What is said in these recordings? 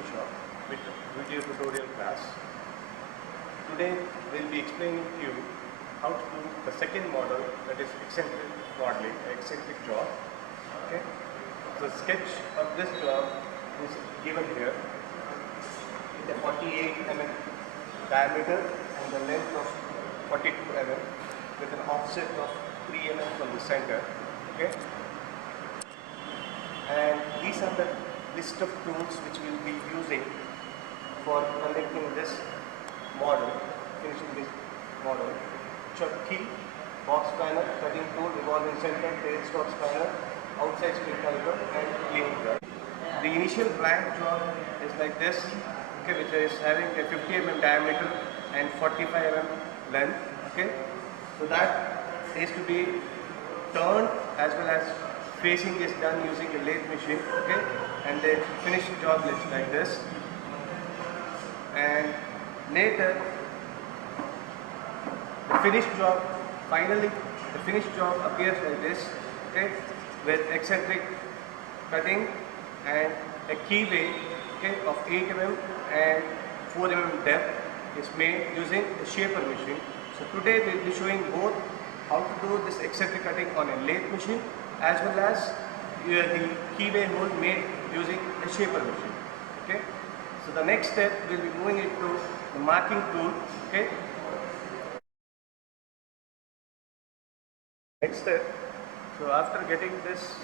Machine Shop with video tutorial class. Today we'll be explaining to you how to do the second model, that is eccentric modeling, eccentric job. Okay. The sketch of this job is given here with a 48 mm diameter and the length of 42 mm with an offset of 3 mm from the center. Okay. And these are the list of tools which we will be using for conducting this model, finishing this model. Chuck key, box spanner, cutting tool, revolving center, tailstock spanner, outside split caliper and cleaning gun. The initial blank job is like this, okay, which is having a 50 mm diameter and 45 mm length. Okay, so that is to be turned as well as facing is done using a lathe machine. Okay, and the finished job looks like this. And later, the finished job, finally, the finished job appears like this. Okay, with eccentric cutting and a keyway, okay, of 8 mm and 4 mm depth is made using a shaper machine. So today we will be showing both how to do this eccentric cutting on a lathe machine as well as the keyway hole made using a shaper machine. Okay. So the next step we will be moving into the marking tool. Okay. Next step. So after getting this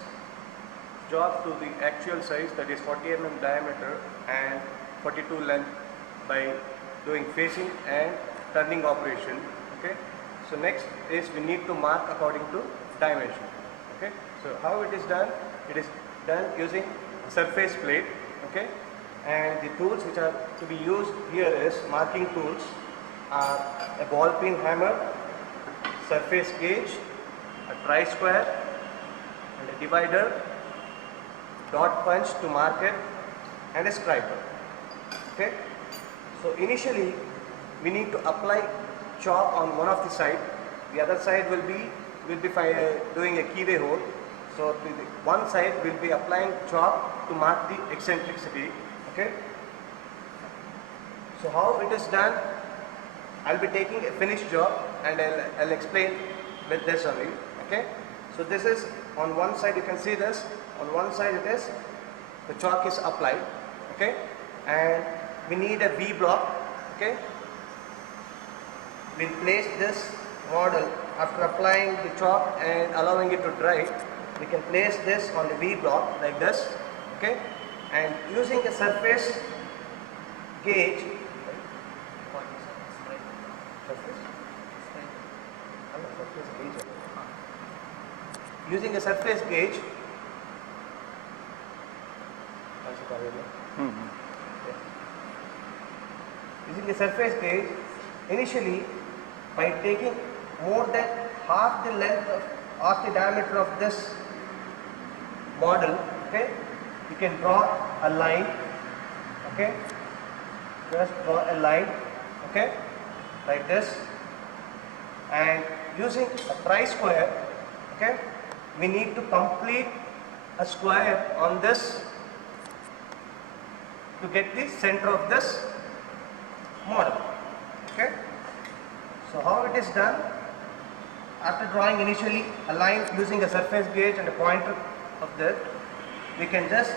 job to the actual size, that is 40 mm diameter and 42 length by doing facing and turning operation. Okay. So next is we need to mark according to dimension. Okay. So how it is done? It is done using surface plate. Okay. And the tools which are to be used here is marking tools are a ball peen hammer, surface gauge, a tri-square and a divider, dot punch to mark it and a scriber. Okay. So initially we need to apply chalk on one of the side. The other side will be doing a keyway hole. So to the one side will be applying chalk to mark the eccentricity. Okay. So how it is done, I'll be taking a finished job and I'll explain with this only. Okay. So this is on one side, you can see this. On one side it is, the chalk is applied. Okay. And we need a V block. Okay. We'll place this model after applying the chalk and allowing it to dry. We can place this on the V block like this. Okay. And using a surface gauge, using a surface gauge, using a surface gauge, initially by taking more than half the length of half the diameter of this model, okay, you can draw a line. Okay, just draw a line, okay, like this, and using a tri-square, okay, we need to complete a square on this to get the center of this model. Okay. So how it is done? After drawing initially a line using a surface gauge and a pointer of that, we can just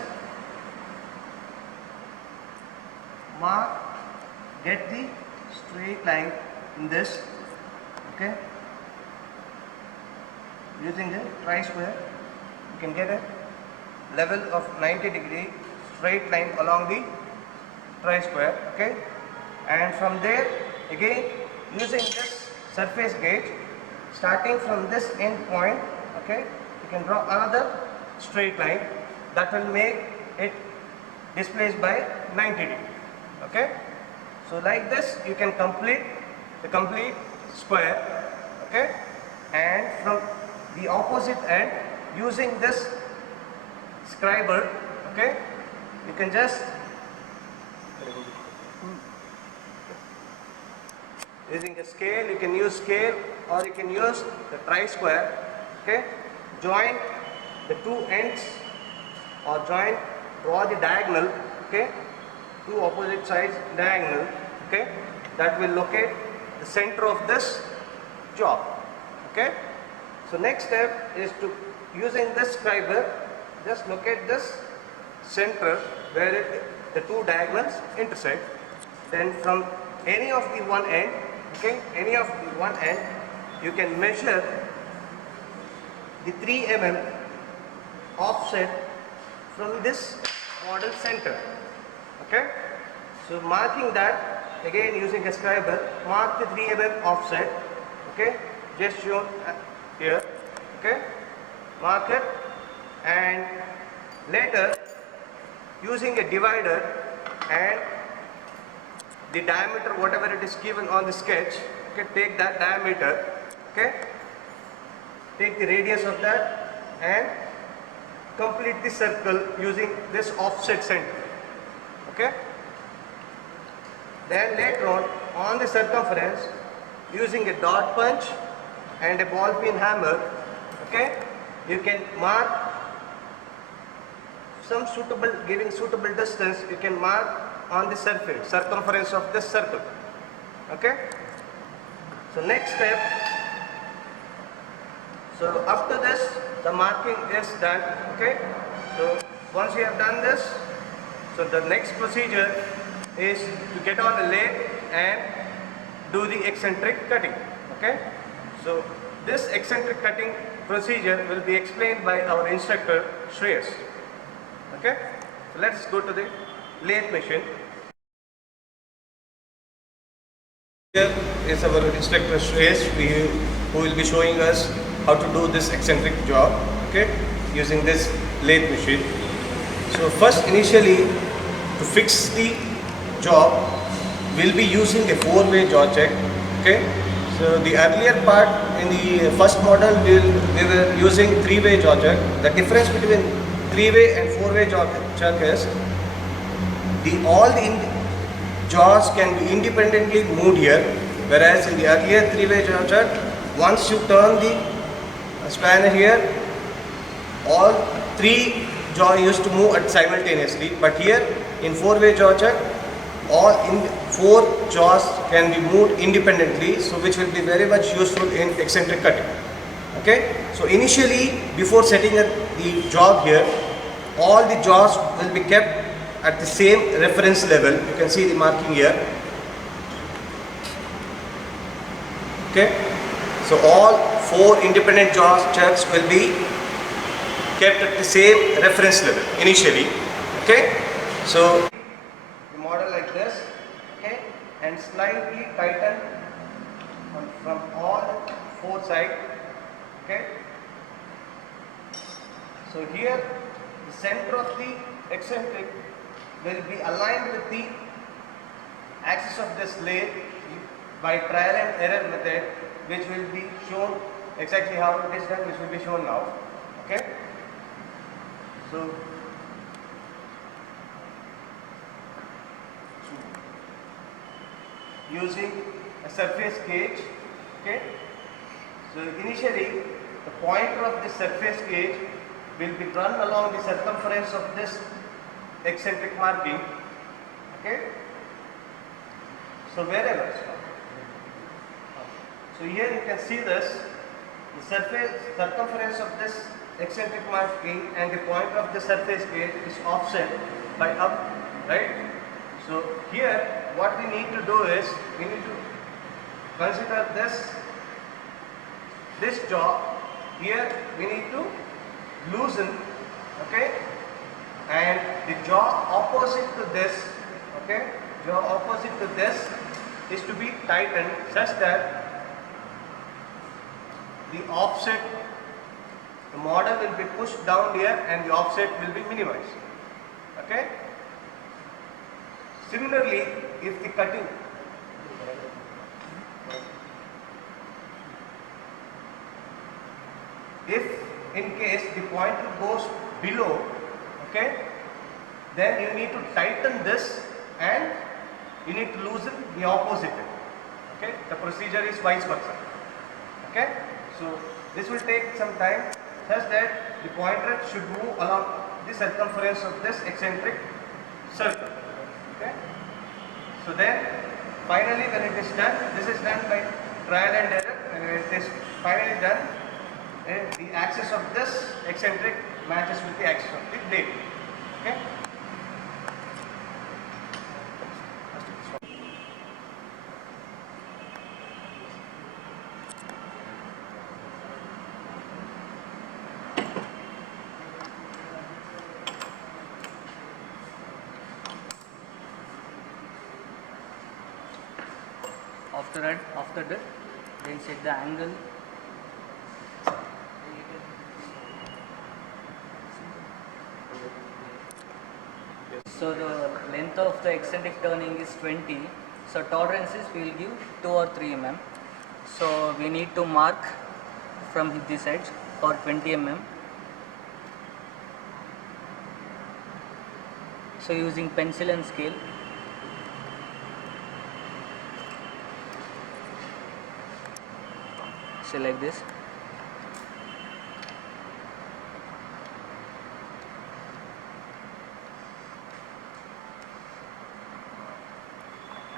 mark, get the straight line in this. Okay. Using the tri-square, you can get a level of 90-degree straight line along the tri-square. Okay. And from there again using this surface gauge, starting from this end point, okay, you can draw another straight line that will make it displaced by 90 degree. Okay. So like this you can complete the complete square. Okay. And from the opposite end, using this scriber, okay, you can just using a scale, you can use scale or you can use the tri-square. Okay, join the two ends or draw the diagonal, okay, two opposite sides diagonal, okay, that will locate the center of this job, okay. So next step is to, using this scriber, just locate this center where the two diagonals intersect. Then from any of the one end, okay, any of the one end, you can measure the 3 mm offset from this model center, okay. So marking that, again using a scriber, mark the 3 mm offset, okay, just shown here, okay, mark it, and later using a divider and the diameter whatever it is given on the sketch, okay, take that diameter, okay, take the radius of that and complete the circle using this offset center, okay. Then later on the circumference, using a dot punch and a ball peen hammer, okay, you can mark some suitable, giving suitable distance, you can mark on the surface, circumference of this circle, okay. So next step, so after this the marking is done, okay. So once you have done this, so the next procedure is to get on the lathe and do the eccentric cutting, okay. So this eccentric cutting procedure will be explained by our instructor Shreyas, okay. So let's go to the lathe machine. Here is our instructor Shreyas, who will be showing us how to do this eccentric job, okay, using this lathe machine. So first, initially, to fix the job, we'll be using a 4-way jaw check, okay. So the earlier part in the first model, we were using 3-way jaw check. The difference between 3-way and 4-way jaw check is all the jaws can be independently moved here, whereas in the earlier 3-way jaw check, once you turn the spanner here, all 3 jaws used to move simultaneously, but here in 4-way jaw check, all in 4 jaws can be moved independently, so which will be very much useful in eccentric cutting, okay. So initially, before setting up the job here, all the jaws will be kept at the same reference level. You can see the marking here, okay. So all 4 independent jaw checks will be kept at the same reference level initially, okay. So the model like this, okay, and slightly tighten from all 4 sides, okay. So here the center of the eccentric will be aligned with the axis of this lathe by trial and error method, which will be shown exactly how it is done, which will be shown now, okay. So using a surface gauge, okay. So initially the pointer of the surface gauge will be run along the circumference of this eccentric marking, okay. So wherever, so here you can see this, the surface circumference of this eccentric marking and the pointer of the surface gauge is offset by up, right. So here what we need to do is, we need to consider this jaw here, we need to loosen, okay, and the jaw opposite to this, okay, jaw opposite to this is to be tightened such that the offset, the model will be pushed down here and the offset will be minimized, okay. Similarly, if the cutting, if in case the pointer goes below, okay, then you need to tighten this and you need to loosen the opposite, okay. The procedure is vice versa, okay. So this will take some time such that the pointer should move along the circumference of this eccentric circle, Okay. So then, finally, when it is done, this is done by trial and error. When it is finally done, the axis of this eccentric matches with the axis of the blade. Okay. After that, then set the angle. So the length of the eccentric turning is 20. So tolerances we will give 2 or 3 mm. So we need to mark from this edge for 20 mm. So using pencil and scale. So like this.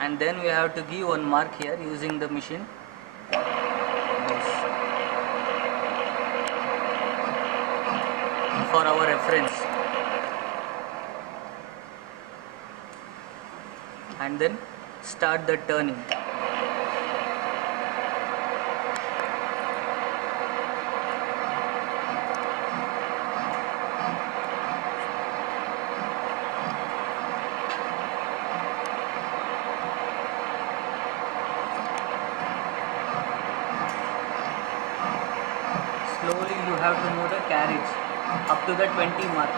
And then we have to give one mark here using the machine. For our reference. And then start the turning. Slowly you have to move the carriage up to the 20 mark.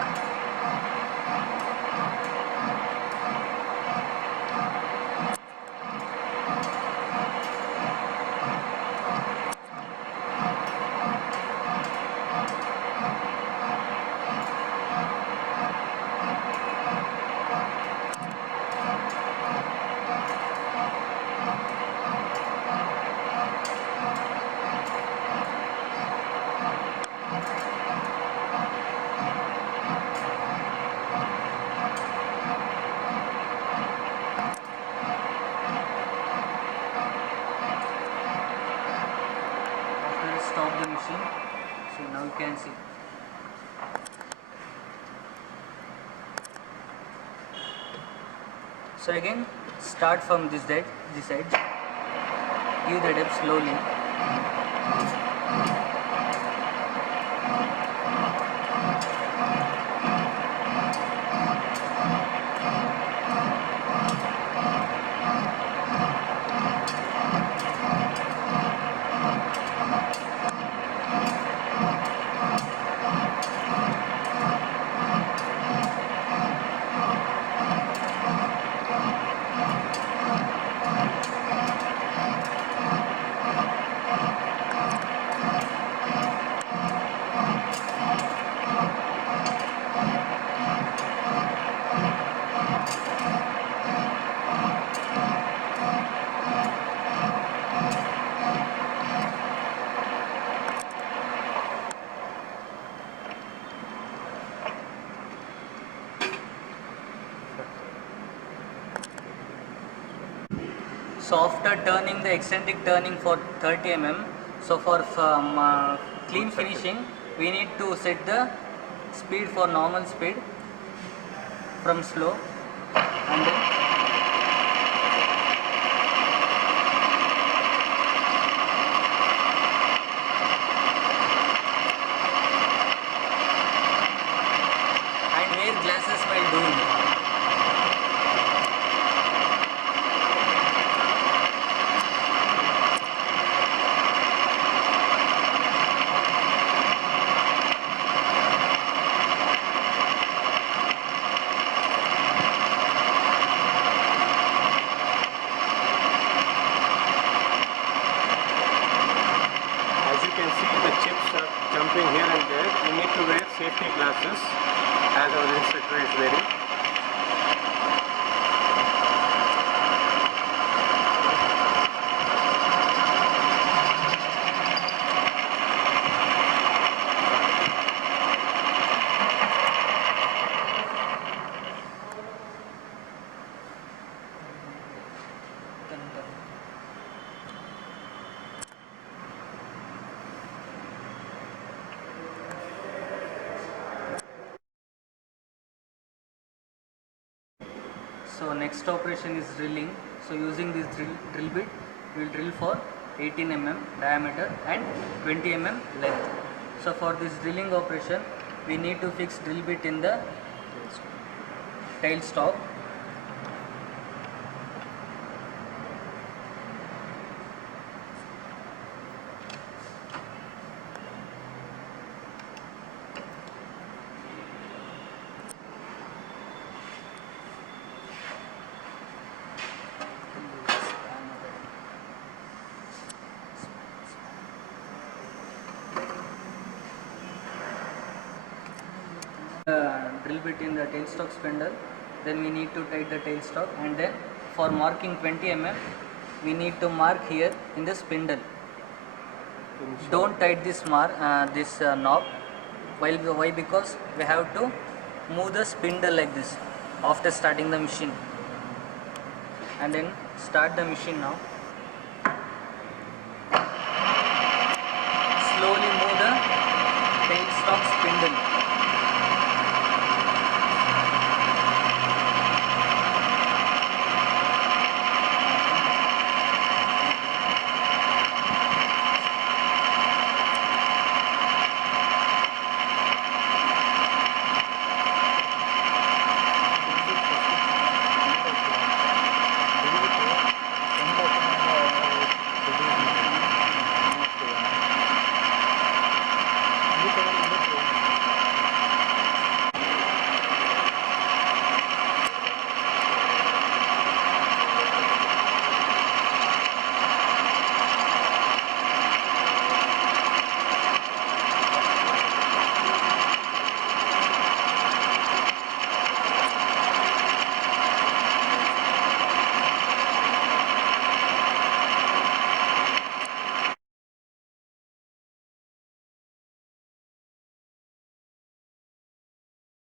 Stop the machine. So now you can see. So again start from this edge, give the depth slowly. So after turning the eccentric turning for 30 mm, so for clean finishing, we need to set the speed for normal speed from slow, and then and wear glasses while doing it. Jumping here and there, you need to wear safety glasses as our instructor is wearing. So next operation is drilling. So using this drill bit, we will drill for 18 mm diameter and 20 mm length. So for this drilling operation, we need to fix drill bit in the tailstock. Drill bit in the tailstock spindle, then we need to tight the tailstock, and then for marking 20 mm we need to mark here in the spindle. Don't tight this knob. Why? Because we have to move the spindle like this after starting the machine, and then start the machine now.